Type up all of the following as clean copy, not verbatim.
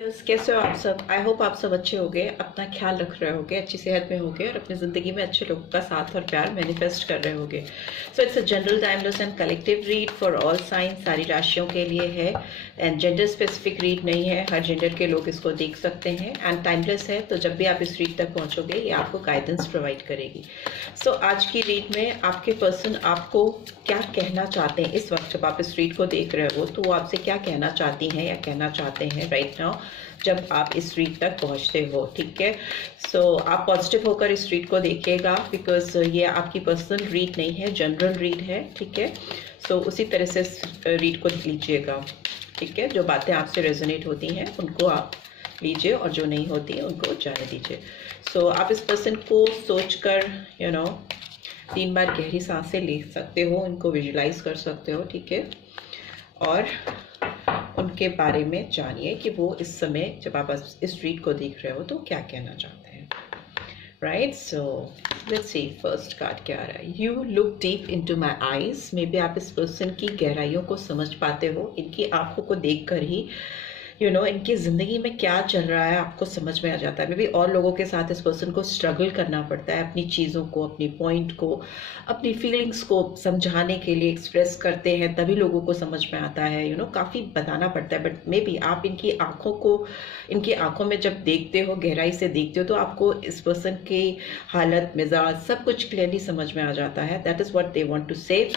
कैसे हो आप सब। आई होप आप सब अच्छे होंगे, अपना ख्याल रख रहे होगे, अच्छी सेहत में होगे और अपनी ज़िंदगी में अच्छे लोगों का साथ और प्यार मैनिफेस्ट कर रहे होगे। So it's a general timeless and collective read for all science, सारी राशियों के लिए है एंड जेंडर स्पेसिफिक रीड नहीं है, हर जेंडर के लोग इसको देख सकते हैं एंड टाइमलेस है। तो जब भी आप इस रीड तक पहुँचोगे ये आपको गाइडेंस प्रोवाइड करेगी। सो आज की रीड में आपके पर्सन आपको क्या कहना चाहते हैं इस वक्त, जब आप इस रीड को देख रहे हो तो वो आपसे क्या कहना चाहती हैं या कहना चाहते हैं राइट नाउ जब आप इस रीड तक पहुंचते हो। ठीक है, सो आप पॉजिटिव होकर इस रीड को देखिएगा बिकॉज ये आपकी पर्सनल रीड नहीं है, जनरल रीड है। ठीक है, सो उसी तरह से रीड को लीजिएगा। ठीक है, जो बातें आपसे रेजोनेट होती हैं उनको आप लीजिए और जो नहीं होती है उनको जाने दीजिए। सो आप इस पर्सन को सोचकर 3 बार गहरी सांसें ले सकते हो, इनको विजुलाइज कर सकते हो। ठीक है, और उनके बारे में जानिए कि वो इस समय जब आप इस रीड को देख रहे हो तो क्या कहना चाहते हैं। Right, so let's see first card क्या आ रहा है। You look deep into my eyes. May be आप इस पर्सन की गहराइयों को समझ पाते हो, इनकी आंखों को देखकर ही इनकी ज़िंदगी में क्या चल रहा है आपको समझ में आ जाता है। मे बी और लोगों के साथ इस पर्सन को स्ट्रगल करना पड़ता है, अपनी चीज़ों को, अपनी पॉइंट को, अपनी फीलिंग्स को समझाने के लिए एक्सप्रेस करते हैं, तभी लोगों को समझ में आता है। काफ़ी बताना पड़ता है, बट मे बी आप इनकी आंखों में जब देखते हो, गहराई से देखते हो, तो आपको इस पर्सन की हालत, मिजाज सब कुछ क्लियरली समझ में आ जाता है। That is what they want to say.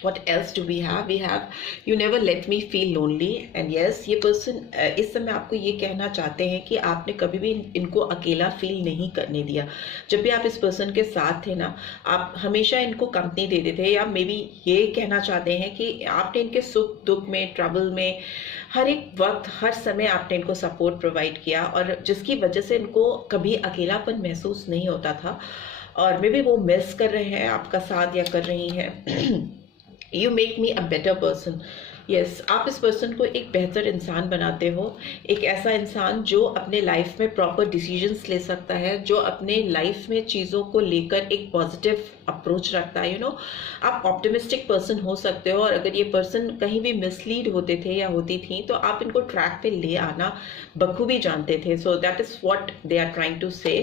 What else do we have? We have you never let me feel lonely and yes, ये पर्सन इस समय आपको ये कहना चाहते हैं कि आपने कभी भी इनको अकेला फील नहीं करने दिया। जब भी आप इस पर्सन के साथ थे ना, आप हमेशा इनको कंपनी देते थे, या मे बी ये कहना चाहते हैं कि आपने इनके सुख दुख में, ट्रबल में, हर एक वक्त, हर समय आपने इनको सपोर्ट प्रोवाइड किया और जिसकी वजह से इनको कभी अकेलापन महसूस नहीं होता था। और मे बी वो मिस कर रहे हैं आपका साथ या कर रही हैं। You make me a better person. Yes, आप इस पर्सन को एक बेहतर इंसान बनाते हो, एक ऐसा इंसान जो अपने लाइफ में प्रॉपर डिसीजंस ले सकता है, जो अपने लाइफ में चीज़ों को लेकर एक पॉजिटिव अप्रोच रखता है। आप ऑप्टिमिस्टिक पर्सन हो सकते हो और अगर ये पर्सन कहीं भी मिसलीड होते थे या होती थी तो आप इनको ट्रैक पे ले आना बखूबी जानते थे। So that is what they are trying to say.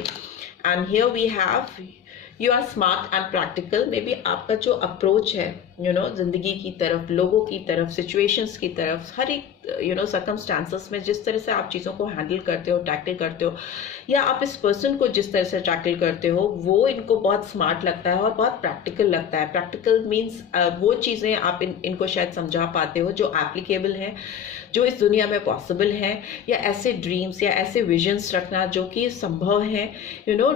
And here we have you are smart and practical. Maybe आपका जो अप्रोच है ज़िंदगी की तरफ, लोगों की तरफ, सिचुएशंस की तरफ, हर एक सर्कमस्टांसेस में जिस तरह से आप चीज़ों को हैंडल करते हो, टैकल करते हो, या आप इस पर्सन को जिस तरह से टैकल करते हो, वो इनको बहुत स्मार्ट लगता है और बहुत प्रैक्टिकल लगता है। प्रैक्टिकल मीन्स वो चीज़ें आप इनको शायद समझा पाते हो जो एप्लीकेबल हैं, जो इस दुनिया में पॉसिबल हैं, या ऐसे ड्रीम्स या ऐसे विजन्स रखना जो कि संभव हैं।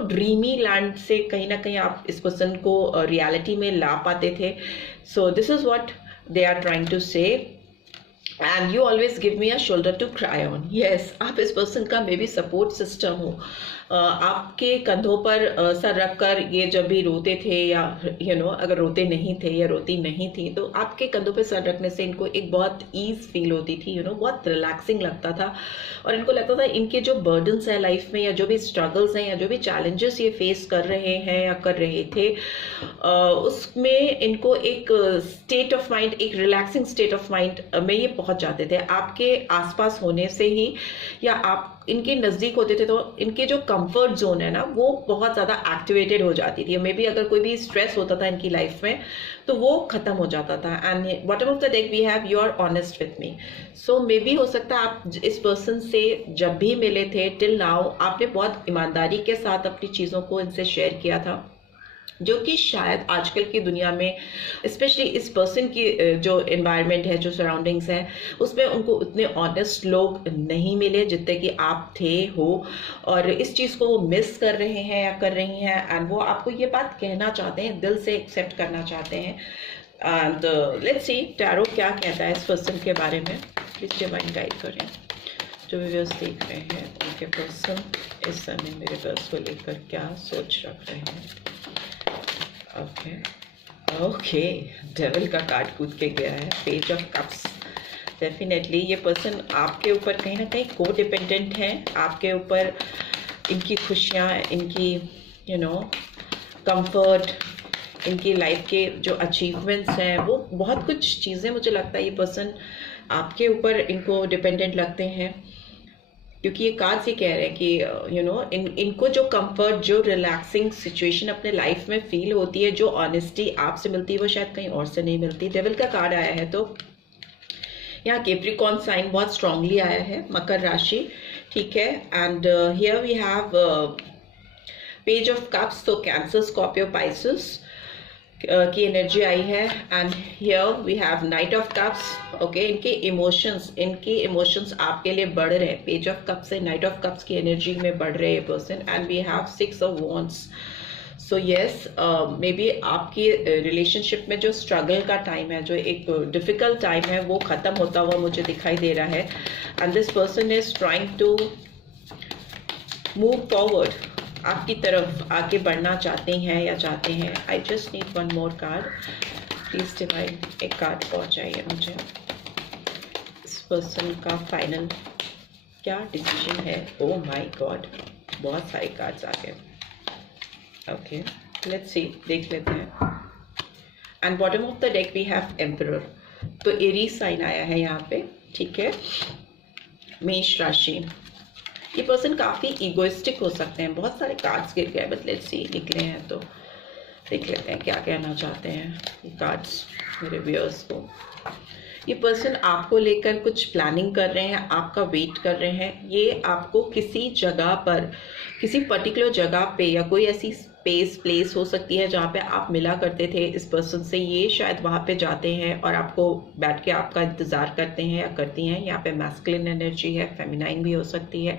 ड्रीमी लैंड से कहीं ना कहीं आप इस पर्सन को रियलिटी में ला पाते थे। So this is what they are trying to say. And you always give me a shoulder to cry on. Yes, आप इस पर्सन का मे बी सपोर्ट सिस्टम हो। आपके कंधों पर सर रखकर ये जब भी रोते थे या अगर रोते नहीं थे या रोती नहीं थी तो आपके कंधों पे सर रखने से इनको एक बहुत ईज फील होती थी, बहुत रिलैक्सिंग लगता था। और इनको लगता था इनके जो बर्डन्स हैं लाइफ में, या जो भी स्ट्रगल्स हैं, या जो भी चैलेंजेस ये फेस कर रहे हैं या कर रहे थे, उसमें इनको एक स्टेट ऑफ माइंड, एक रिलैक्सिंग स्टेट ऑफ माइंड में ये पहुंच जाते थे आपके आसपास होने से ही, या आप इनके नज़दीक होते थे तो इनके जो कंफर्ट जोन है ना वो बहुत ज़्यादा एक्टिवेटेड हो जाती थी। मे बी अगर कोई भी स्ट्रेस होता था इनकी लाइफ में तो वो ख़त्म हो जाता था। And bottom of the deck we have you are honest with me. So maybe हो सकता है आप इस पर्सन से जब भी मिले थे टिल नाउ आपने बहुत ईमानदारी के साथ अपनी चीज़ों को इनसे शेयर किया था, जो कि शायद आजकल की दुनिया में स्पेशली इस पर्सन की जो एनवायरनमेंट है, जो सराउंडिंग्स हैं, उसमें उनको उतने ऑनेस्ट लोग नहीं मिले जितने कि आप हो। और इस चीज़ को वो मिस कर रहे हैं या कर रही हैं एंड वो आपको ये बात कहना चाहते हैं, दिल से एक्सेप्ट करना चाहते हैं। एंड लेट्स सी टैरो क्या कहता है इस पर्सन के बारे में। प्लीज डिवाइन गाइड करें। जो व्यूअर्स देख रहे हैं उनके पर्सन इस समय मेरे पर्स को लेकर क्या सोच रख रहे हैं। ओके, डेविल का कार्ड कूद के गया है, पेज ऑफ कप्स। डेफिनेटली ये पर्सन आपके ऊपर कहीं ना कहीं को डिपेंडेंट है, आपके ऊपर इनकी खुशियाँ, इनकी कंफर्ट, इनकी लाइफ के जो अचीवमेंट्स हैं, वो बहुत कुछ चीज़ें मुझे लगता है ये पर्सन आपके ऊपर इनको डिपेंडेंट लगते हैं। क्योंकि ये कार्ड्स ये कह रहे हैं कि इनको जो कंफर्ट, जो रिलैक्सिंग सिचुएशन अपने लाइफ में फील होती है, जो ऑनेस्टी आपसे मिलती है, वो शायद कहीं और से नहीं मिलती। डेविल का कार्ड आया है, तो यहाँ कैप्रिकॉर्न साइन बहुत स्ट्रांगली आया है, मकर राशि, ठीक है। And here we have page of cups, तो कैंसर, स्कॉर्पियो, पाइसेस की एनर्जी आई है। And here we have knight of cups, okay. इनके इमोशंस आपके लिए बढ़ रहे हैं, पेज ऑफ कप्स से नाइट ऑफ कप्स की एनर्जी में बढ़ रहे हैं person. And we have 6 of wands. So yes, maybe आपकी रिलेशनशिप में जो स्ट्रगल का टाइम है, जो एक डिफिकल्ट टाइम है, वो ख़त्म होता हुआ मुझे दिखाई दे रहा है। And this person is trying to move forward, आपकी तरफ आगे बढ़ना चाहते हैं या चाहते हैं। I just need one more card, please divine, एक कार्ड और चाहिए मुझे। इस पर्सन का फाइनल क्या डिसीजन है? ओह माय गॉड, बहुत सारे कार्ड्स आ गए। ओके, लेट्स सी, देख लेते हैं। And bottom of the deck we have emperor, तो एरीज साइन आया है यहाँ पे, ठीक है। मेष राशि, ये पर्सन काफ़ी ईगोइस्टिक हो सकते हैं। बहुत सारे कार्ड्स गिर गए, बट लेट्स सी, निकले हैं तो देख लेते हैं क्या कहना चाहते हैं ये कार्ड्स मेरे व्यूअर्स को। ये पर्सन आपको लेकर कुछ प्लानिंग कर रहे हैं, आपका वेट कर रहे हैं। ये आपको किसी जगह पर, किसी पर्टिकुलर जगह पे, या कोई ऐसी स्पेस, प्लेस हो सकती है जहाँ पे आप मिला करते थे इस पर्सन से, ये शायद वहाँ पे जाते हैं और आपको बैठ के आपका इंतज़ार करते हैं या करती हैं। यहाँ पे मैस्कुलिन एनर्जी है, फेमिनाइन भी हो सकती है,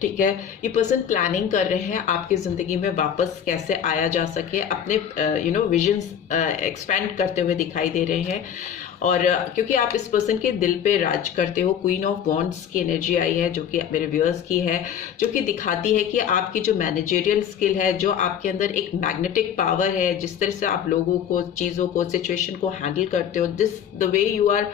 ठीक है। ये पर्सन प्लानिंग कर रहे हैं आपकी ज़िंदगी में वापस कैसे आया जा सके, अपने विजन्स एक्सपेंड करते हुए दिखाई दे रहे हैं। और क्योंकि आप इस पर्सन के दिल पे राज करते हो, क्वीन ऑफ वॉन्ड्स की एनर्जी आई है, जो कि मेरे व्यूअर्स की है, जो कि दिखाती है कि आपकी जो मैनेजरियल स्किल है, जो आपके अंदर एक मैग्नेटिक पावर है, जिस तरह से आप लोगों को, चीज़ों को, सिचुएशन को हैंडल करते हो, the way you are,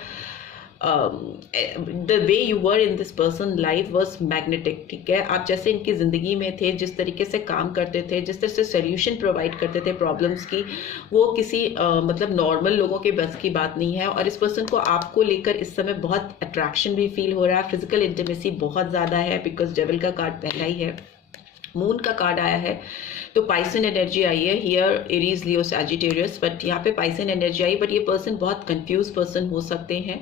the way you were in this person life was magnetic, ठीक है। आप जैसे इनकी ज़िंदगी में थे, जिस तरीके से काम करते थे, जिस तरह से सोल्यूशन प्रोवाइड करते थे प्रॉब्लम्स की, वो किसी मतलब नॉर्मल लोगों के बस की बात नहीं है। और इस पर्सन को आपको लेकर इस समय बहुत अट्रैक्शन भी फील हो रहा है, फिजिकल इंटीमेसी बहुत ज़्यादा है, बिकॉज डेविल का कार्ड पहला ही है, मून का कार्ड आया है, तो पाइसन एनर्जी आई है। Here Aries, Leo, Sagittarius, but यहाँ पे पाइसन एनर्जी आई। बट ये पर्सन बहुत कंफ्यूज पर्सन हो सकते हैं,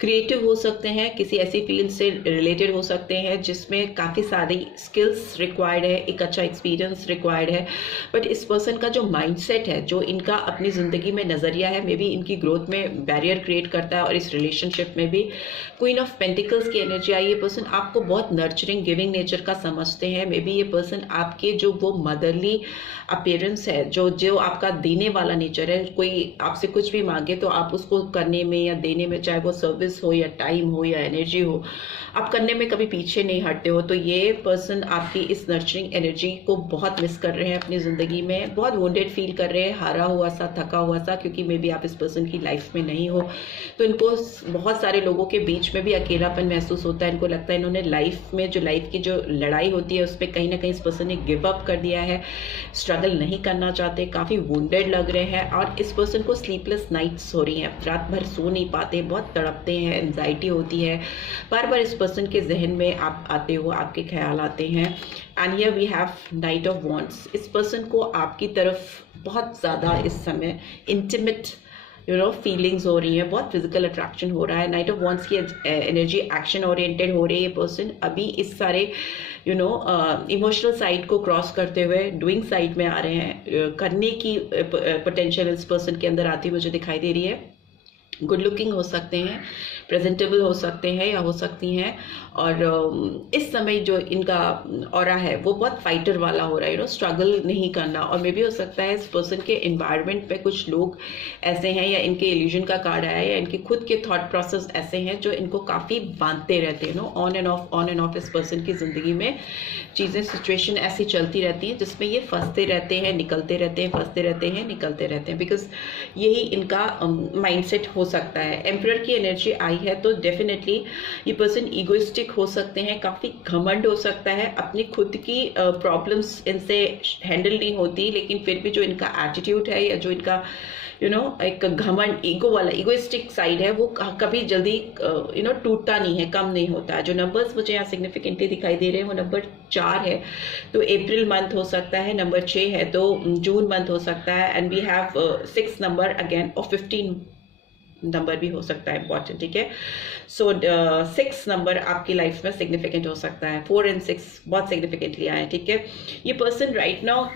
क्रिएटिव हो सकते हैं, किसी ऐसी फील्ड से रिलेटेड हो सकते हैं जिसमें काफ़ी सारी स्किल्स रिक्वायर्ड है, एक अच्छा एक्सपीरियंस रिक्वायर्ड है। बट इस पर्सन का जो माइंडसेट है, जो इनका अपनी ज़िंदगी में नज़रिया है, मे बी इनकी ग्रोथ में बैरियर क्रिएट करता है। और इस रिलेशनशिप में भी क्वीन ऑफ पेंटिकल्स की एनर्जी आई। ये पर्सन आपको बहुत नर्चरिंग, गिविंग नेचर का समझते हैं। मे बी ये पर्सन आपके जो वो मदरली अपीयरेंस है, जो आपका देने वाला नेचर है, कोई आपसे कुछ भी मांगे तो आप उसको करने में या देने में, चाहे वो सर्विस हो या टाइम हो या एनर्जी हो, आप करने में कभी पीछे नहीं हटते हो। तो ये पर्सन आपकी इस नर्चरिंग एनर्जी को बहुत मिस कर रहे हैं अपनी ज़िंदगी में, बहुत वोंडेड फील कर रहे हैं, हारा हुआ सा, थका हुआ सा, क्योंकि मे बी आप इस पर्सन की लाइफ में नहीं हो। तो इनको बहुत सारे लोगों के बीच में भी अकेलापन महसूस होता है। इनको लगता है इन्होंने लाइफ में, जो लाइफ की जो लड़ाई होती है, उस पर कहीं ना कहीं इस पर्सन ने गिव अप कर दिया है, स्ट्रगल नहीं करना चाहते, काफ़ी वुंडेड लग रहे हैं। और इस पर्सन को स्लीपलेस नाइट्स हो रही हैं, रात भर सो नहीं पाते, बहुत तड़पते हैं, एंजाइटी होती है, बार बार इस पर्सन के जहन में आप आते हो, आपके ख्याल आते हैं। And here we have knight of wands. इस पर्सन को आपकी तरफ बहुत ज़्यादा इस समय इंटीमेट फीलिंग्स हो रही हैं, बहुत फिजिकल अट्रैक्शन हो रहा है। नाइट ऑफ वॉन्ड्स की एनर्जी एक्शन ओरिएंटेड हो रही है। ये पर्सन अभी इस सारे इमोशनल साइड को क्रॉस करते हुए डूइंग साइड में आ रहे हैं। करने की पोटेंशियल इस पर्सन के अंदर आती मुझे दिखाई दे रही है। गुड लुकिंग हो सकते हैं, प्रेजेंटेबल हो सकते हैं या हो सकती हैं। और इस समय जो इनका ऑरा है वो बहुत फाइटर वाला हो रहा है, स्ट्रगल नहीं करना। और मे भी हो सकता है इस पर्सन के एनवायरनमेंट पे कुछ लोग ऐसे हैं, या इनके इल्यूजन का कार्ड आया है, या इनके खुद के थॉट प्रोसेस ऐसे हैं जो इनको काफ़ी बांधते रहते हैं। ऑन एंड ऑफ इस पर्सन की ज़िंदगी में चीज़ें, सिचुएशन ऐसी चलती रहती हैं जिसमें ये फंसते रहते हैं, निकलते रहते हैं, फंसते रहते हैं, निकलते रहते हैं, बिकॉज यही इनका माइंडसेट हो हो सकता है। एम्परर की एनर्जी आई है तो डेफिनेटली ये पर्सन ईगोइस्टिक हो सकते हैं, काफ़ी घमंड हो सकता है, अपनी खुद की प्रॉब्लम्स इनसे हैंडल नहीं होती, लेकिन फिर भी जो इनका एटीट्यूड है या जो इनका एक घमंड ईगो वाला ईगोइस्टिक साइड है वो कभी जल्दी टूटता नहीं है, कम नहीं होता है। जो नंबर्स मुझे यहाँ सिग्निफिकेंटली दिखाई दे रहे हैं वो नंबर 4 है तो अप्रैल मंथ हो सकता है, नंबर 6 है तो जून मंथ हो सकता है, and we have 6 number again और 15 नंबर भी हो सकता है इंपॉर्टेंट, ठीक है। सो 6 नंबर आपकी लाइफ में सिग्निफिकेंट हो सकता है, 4 और 6 बहुत सिग्निफिकेंटली आए, ठीक है। ये पर्सन राइट नाउ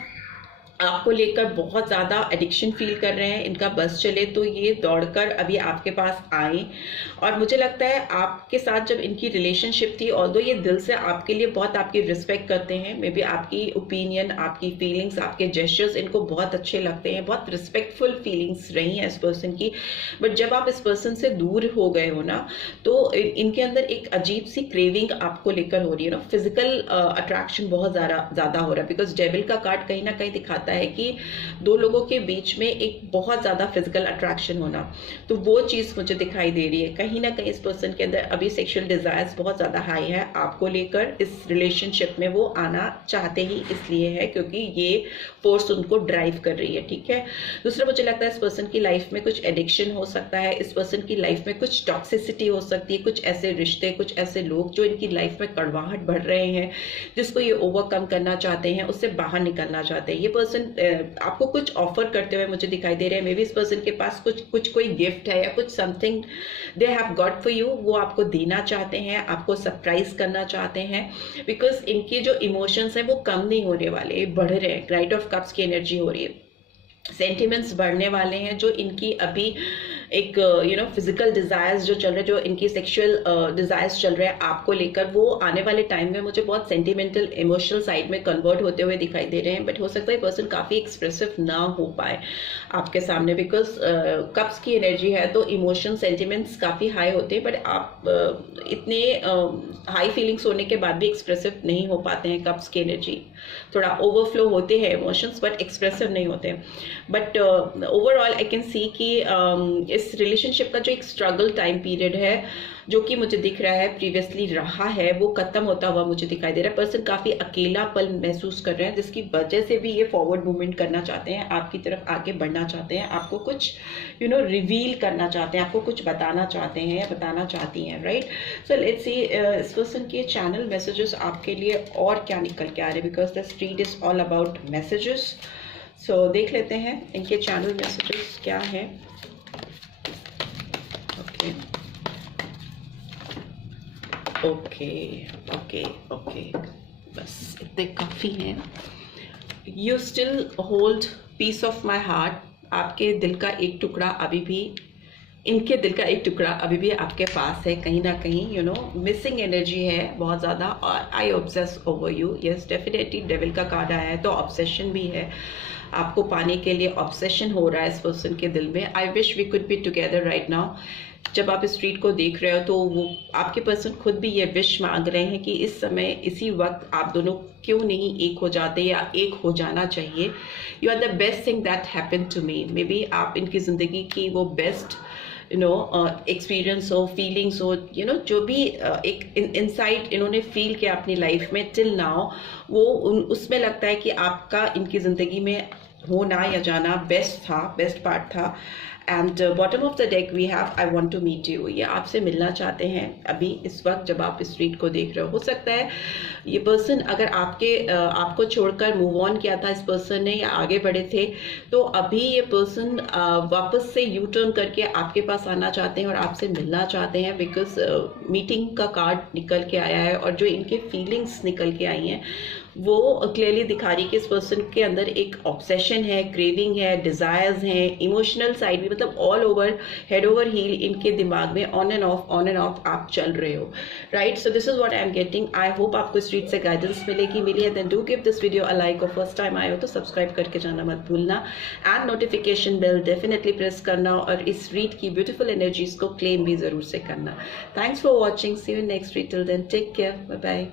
आपको लेकर बहुत ज़्यादा एडिक्शन फील कर रहे हैं, इनका बस चले तो ये दौड़कर अभी आपके पास आए, और मुझे लगता है आपके साथ जब इनकी रिलेशनशिप थी, ऑल्दो ये दिल से आपके लिए बहुत आपकी रिस्पेक्ट करते हैं, मे बी आपकी ओपिनियन, आपकी फीलिंग्स, आपके जेस्चर्स इनको बहुत अच्छे लगते हैं, बहुत रिस्पेक्टफुल फीलिंग्स रही हैं इस पर्सन की, बट जब आप इस पर्सन से दूर हो गए हो ना तो इनके अंदर एक अजीब सी क्रेविंग आपको लेकर हो रही है ना, फिजिकल अट्रैक्शन बहुत ज़्यादा हो रहा है, बिकॉज डेविल का कार्ड कहीं ना कहीं दिखाता है कि दो लोगों के बीच में एक बहुत ज्यादा फिजिकल अट्रैक्शन होना, तो वो चीज मुझे दिखाई दे रही है। कहीं ना कहीं इस पर्सन के अंदर अभी सेक्सुअल डिजायर्स बहुत ज्यादा हाई है आपको लेकर, इस रिलेशनशिप में वो आना चाहते ही इसलिए है क्योंकि ये फोर्स उनको ड्राइव कर रही है, ठीक है। दूसरा मुझे लगता है इस पर्सन की लाइफ में कुछ एडिक्शन हो सकता है, इस पर्सन की लाइफ में कुछ टॉक्सिसिटी हो सकती है, कुछ ऐसे रिश्ते, कुछ ऐसे लोग जो इनकी लाइफ में कड़वाहट बढ़ रहे हैं, जिसको ये ओवरकम करना चाहते हैं, उससे बाहर निकलना चाहते हैं। ये पर्सन आपको कुछ ऑफर करते हुए मुझे दिखाई दे रहे हैं, मे बी इस पर्सन के पास कुछ कोई गिफ्ट है या कुछ something they have got for you, वो आपको देना चाहते हैं, आपको सरप्राइज करना चाहते हैं, बिकॉज इनके जो इमोशंस हैं वो कम नहीं होने वाले, बढ़ रहे हैं। राइट ऑफ कप्स की एनर्जी हो रही है, सेंटिमेंट्स बढ़ने वाले हैं, जो इनकी अभी एक फिजिकल डिजायर्स जो चल रहे हैं, जो इनकी सेक्सुअल डिजायर्स चल रहे हैं आपको लेकर, वो आने वाले टाइम में मुझे बहुत सेंटिमेंटल इमोशनल साइड में कन्वर्ट होते हुए दिखाई दे रहे हैं, बट हो सकता है पर्सन काफ़ी एक्सप्रेसिव ना हो पाए आपके सामने, बिकॉज कप्स की एनर्जी है तो इमोशन सेंटिमेंट्स काफ़ी हाई होते हैं, बट आप इतने हाई फीलिंग्स होने के बाद भी एक्सप्रेसिव नहीं हो पाते हैं। कप्स की एनर्जी थोड़ा ओवरफ्लो होते हैं इमोशंस, बट एक्सप्रेसिव नहीं होते। But overall I can see कि इस रिलेशनशिप का जो एक स्ट्रगल टाइम पीरियड है जो कि मुझे दिख रहा है प्रीवियसली रहा है, वो खत्म होता हुआ मुझे दिखाई दे रहा है। पर्सन काफ़ी अकेलापन महसूस कर रहे हैं, जिसकी वजह से भी ये फॉरवर्ड मूवमेंट करना चाहते हैं, आपकी तरफ आगे बढ़ना चाहते हैं, आपको कुछ रिवील करना चाहते हैं, आपको कुछ बताना चाहते हैं या बताना चाहती हैं, राइट। सो लेट्स सी इस पर्सन के चैनल मैसेजेस आपके लिए और क्या निकल के आ रहे हैं, because the street is all about messages. सो देख लेते हैं इनके चैनल मैसेजेस क्या है। ओके, बस इतने काफ़ी हैं। You still hold piece of my heart, आपके दिल का एक टुकड़ा अभी भी, इनके दिल का एक टुकड़ा अभी भी आपके पास है, कहीं ना कहीं मिसिंग एनर्जी है बहुत ज़्यादा, और I obsess over you. Yes definitely devil का कार्ड आया है तो ऑब्सेशन भी है, आपको पाने के लिए ऑब्सेशन हो रहा है इस पर्सन के दिल में। I wish we could be together right now. जब आप इस ट्रीट को देख रहे हो तो वो आपके पर्सन खुद भी ये विश मांग रहे हैं कि इस समय इसी वक्त आप दोनों क्यों नहीं एक हो जाते या एक हो जाना चाहिए। You are the best thing that happen to me. Maybe आप इनकी ज़िंदगी की वो बेस्ट एक्सपीरियंस हो, फीलिंग्स हो, जो भी एक इनसाइट इन्होंने फील किया अपनी लाइफ में टिल नाउ, वो उसमें लगता है कि आपका इनकी ज़िंदगी में होना या जाना बेस्ट था, बेस्ट पार्ट था। And bottom of the deck we have I want to meet you. ये आपसे मिलना चाहते हैं अभी इस वक्त जब आप इस रीड को देख रहे हो सकता है ये पर्सन अगर आपको छोड़कर मूव ऑन किया था इस पर्सन ने या आगे बढ़े थे, तो अभी ये पर्सन वापस से यू टर्न करके आपके पास आना चाहते हैं और आपसे मिलना चाहते हैं, बिकॉज मीटिंग का कार्ड निकल के आया है और जो इनके फीलिंग्स निकल के आई हैं वो क्लियरली दिखा रही कि इस पर्सन के अंदर एक ऑब्सेशन है, क्रेविंग है, डिजायर्स हैं, इमोशनल साइड भी, मतलब all over head over heel इनके दिमाग में ऑन एंड ऑफ आप चल रहे हो, right. So this is what I am getting. I hope आपको इस रीड से गाइडेंस मिली है। Then do give this video a like, और फर्स्ट टाइम आए हो तो सब्सक्राइब करके जाना मत भूलना, and notification bell definitely press करना, और इस रीड की ब्यूटीफुल एनर्जीज को क्लेम भी जरूर से करना। Thanks for watching, see you next read, till then take care, bye bye.